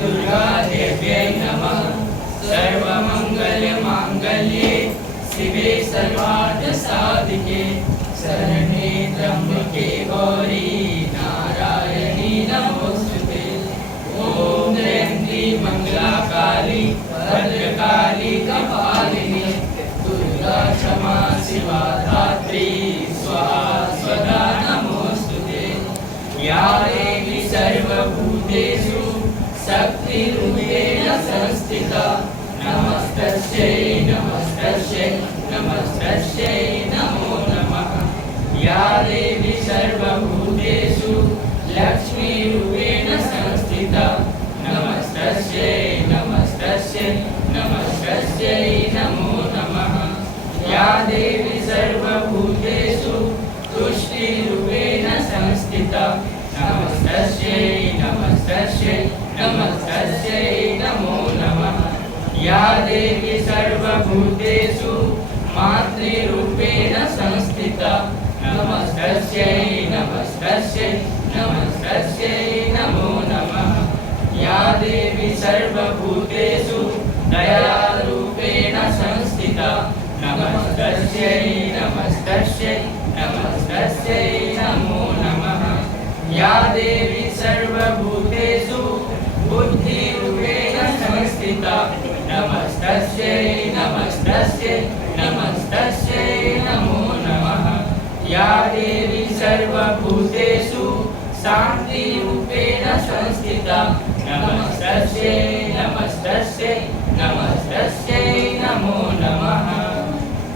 दुर्गा देव्यै नमः। सर्वमङ्गलमाङ्गल्ये शिवे सर्वार्थसाधिके शरण्ये त्र्यम्बके गौरी नारायणी नमोस्तुते। ॐ त्र्यम्बके मङ्गलाकाली भद्रकाली कपालिनी दुर्गा क्षमा शिवा धात्री स्वाहा स्वधा नमोस्तुते। या देवी सर्वभूतेषु शक्तिरूपेण संस्थिता नमस्तस्यै नमस्तस्यै नमस्तस्यै नमो नमः। या देवी सर्वभूतेषु लक्ष्मीरूपेण संस्थिता नमस्तस्यै नमस्तस्यै नमस्तस्यै नमो नमः। या देवी सर्वभूतेषु तुष्टिरूपेण संस्थिता नमस्तस्यै नमस्तस्यै नमस्तस्यै नमो नमः। या देवी सर्वभूतेषु मातृरूपेण संस्थिता नमस्तस्यै नमस्तस्यै नमस्तस्यै नमो नमः। या देवी सर्वभूतेषु दयारूपेण संस्थिता नमस्तस्यै नमस्तस्यै नमस्तस्यै नमो नमः। या देवी सर्वभूतेषु बुद्धिरूपेण संस्थिता नमस्तस्यै नमस्तस्यै नमस्तस्यै नमो नमः। या देवी सर्वभूतेषु शान्तिरूपेण संस्थिता नमस्तस्यै